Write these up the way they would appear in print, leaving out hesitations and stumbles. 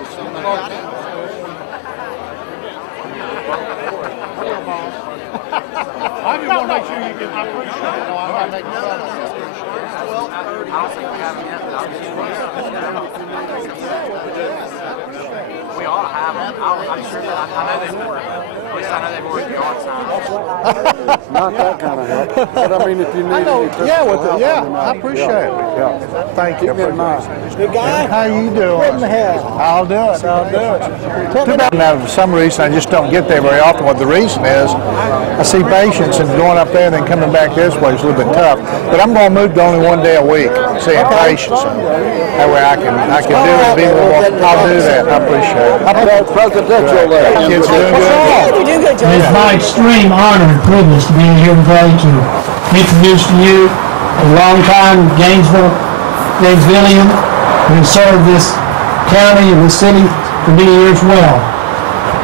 I just want to make sure you get my appreciate it. No, I'm not making fun of you. I don't think we have them yet, but I'm just we ought to have them. I'm sure that I know they've ordered. At least I know they've ordered yard signs. Not that kind of help. But I mean, if you need any, I appreciate it. Yeah. Thank you. Keep in mind. Good guy. How you doing? What in the hell? I'll do it. Too bad. Now, for some reason, I just don't get there very often. What the reason is, I see patients and going up there and then coming back this way is a little bit tough. But I'm going to move to only one day a week, seeing patients. That way I can do it and be a little more. I'll do that. I appreciate it. Presidential there. Kids doing good. You do a good job. It is my extreme honor and privilege to be here today to introduce to you a longtime Gainesvillian who has served this county and this city for many years well.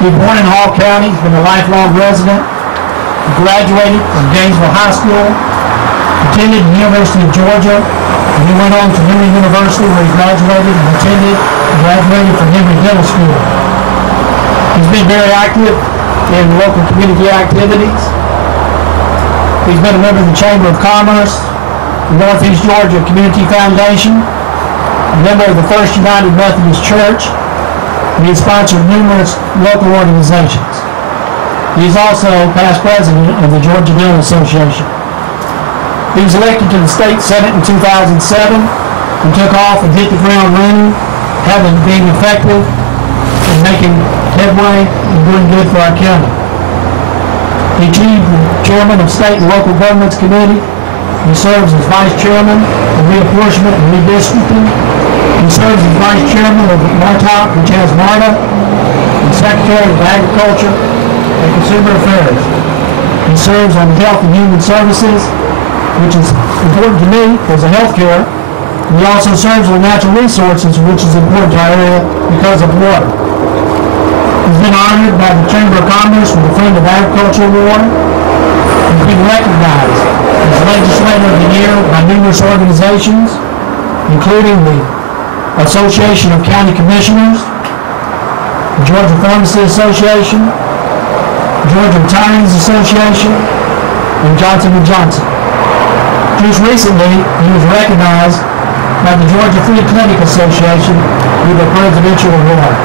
He was born in Hall County, he's been a lifelong resident. He graduated from Gainesville High School, attended the University of Georgia, and he went on to Henry University where he graduated and graduated from Henry Middle School. He's been very active in local community activities. He's been a member of the Chamber of Commerce, the Northeast Georgia Community Foundation, a member of the First United Methodist Church, and he has sponsored numerous local organizations. He is also past president of the Georgia Dental Association. He was elected to the state senate in 2007 and took off and hit the ground running, having been effective and making headway and doing good for our county. He achieved the chairman of State and Local Governments Committee. He serves as vice chairman of reapportionment and redistricting. He serves as vice chairman of MARTOC, which has MARTA, and secretary of Agriculture and Consumer Affairs. He serves on Health and Human Services, which is important to me because of health care. He also serves on Natural Resources, which is important to our area because of water. He's been honored by the Chamber of Commerce with the Friend of Agriculture Award. He's been recognized as Legislator of the Year by numerous organizations, including the Association of County Commissioners, the Georgia Pharmacy Association, Georgia Retirees Association, and Johnson & Johnson. Just recently, he was recognized by the Georgia Free Clinic Association with a Presidential Award.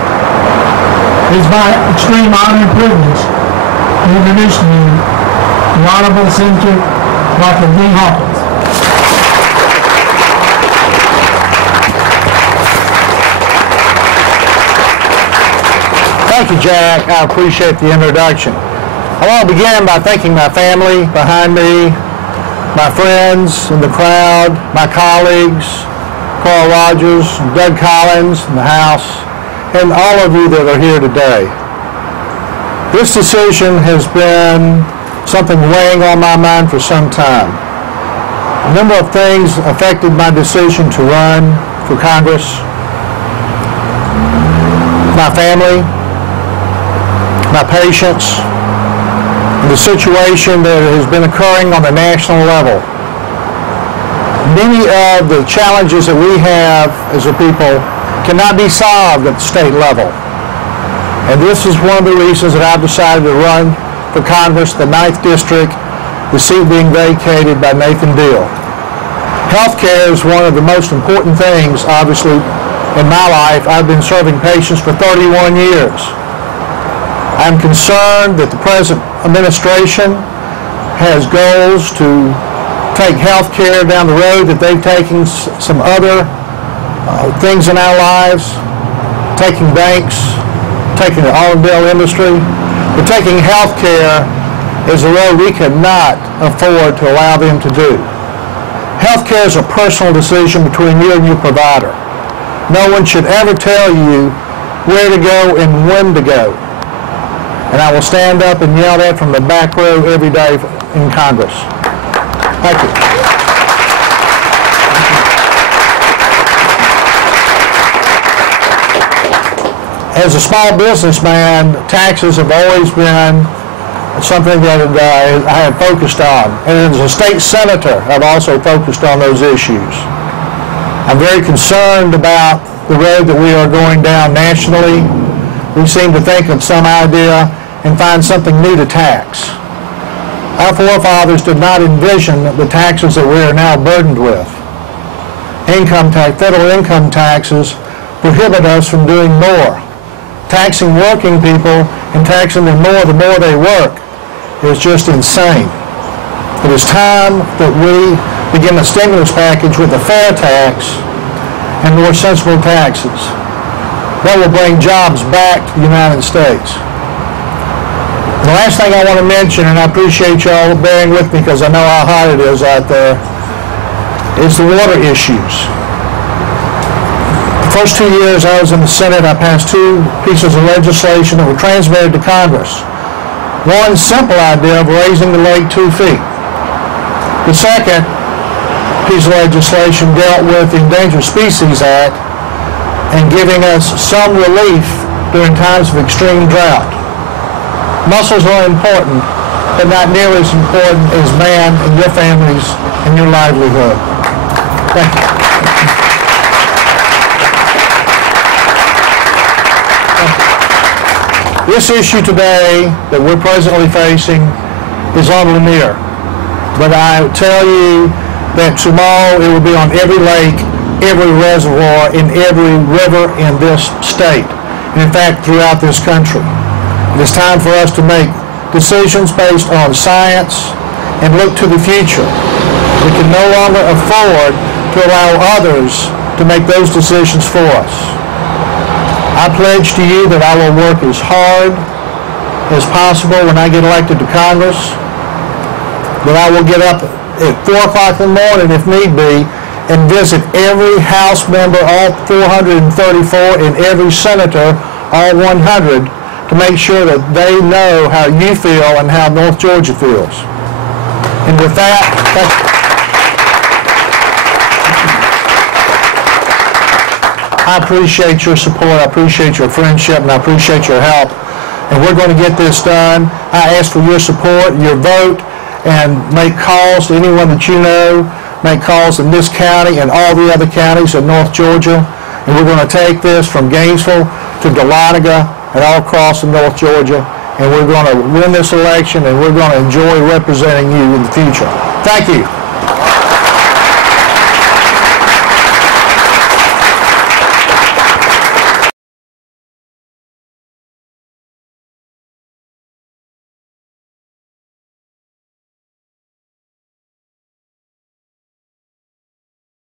It is my extreme honor and privilege to introduce to you the Honorable Senator Dr. D. Hawkins. Thank you, Jack. I appreciate the introduction. I want to begin by thanking my family behind me, my friends in the crowd, my colleagues, Carl Rogers, Doug Collins in the House, and all of you that are here today. This decision has been something weighing on my mind for some time. A number of things affected my decision to run for Congress. My family, my patients, and the situation that has been occurring on the national level. Many of the challenges that we have as a people cannot be solved at the state level. And this is one of the reasons that I've decided to run for Congress, the 9th District, the seat being vacated by Nathan Deal. Healthcare is one of the most important things, obviously, in my life. I've been serving patients for 31 years. I'm concerned that the present administration has goals to take healthcare down the road that they've taken some other things in our lives, taking banks, taking the automobile industry, but taking health care is a road we cannot afford to allow them to do. Health care is a personal decision between you and your provider. No one should ever tell you where to go and when to go. And I will stand up and yell that from the back row every day in Congress. Thank you. As a small businessman, taxes have always been something that I have focused on. And as a state senator, I've also focused on those issues. I'm very concerned about the road that we are going down nationally. We seem to think of some idea and find something new to tax. Our forefathers did not envision the taxes that we are now burdened with. Federal income taxes prohibit us from doing more. Taxing working people and taxing them more the more they work is just insane. It is time that we begin a stimulus package with a fair tax and more sensible taxes. That will bring jobs back to the United States. The last thing I want to mention, and I appreciate you all bearing with me because I know how hot it is out there, is the water issues. The first 2 years I was in the Senate, I passed 2 pieces of legislation that were transmitted to Congress. One simple idea of raising the lake 2 feet. The second piece of legislation dealt with the Endangered Species Act and giving us some relief during times of extreme drought. Mussels are important, but not nearly as important as man and your families and your livelihood. Thank you. This issue today that we're presently facing is on Lanier. But I tell you that tomorrow it will be on every lake, every reservoir, in every river in this state, and in fact throughout this country. It is time for us to make decisions based on science and look to the future. We can no longer afford to allow others to make those decisions for us. I pledge to you that I will work as hard as possible when I get elected to Congress, that I will get up at 4 o'clock in the morning if need be and visit every House member, all 434, and every senator, all 100, to make sure that they know how you feel and how North Georgia feels. And with that, I appreciate your support, I appreciate your friendship, and I appreciate your help. And we're going to get this done. I ask for your support, your vote, and make calls to anyone that you know, make calls in this county and all the other counties in North Georgia. And we're going to take this from Gainesville to Dahlonega and all across North Georgia. And we're going to win this election, and we're going to enjoy representing you in the future. Thank you.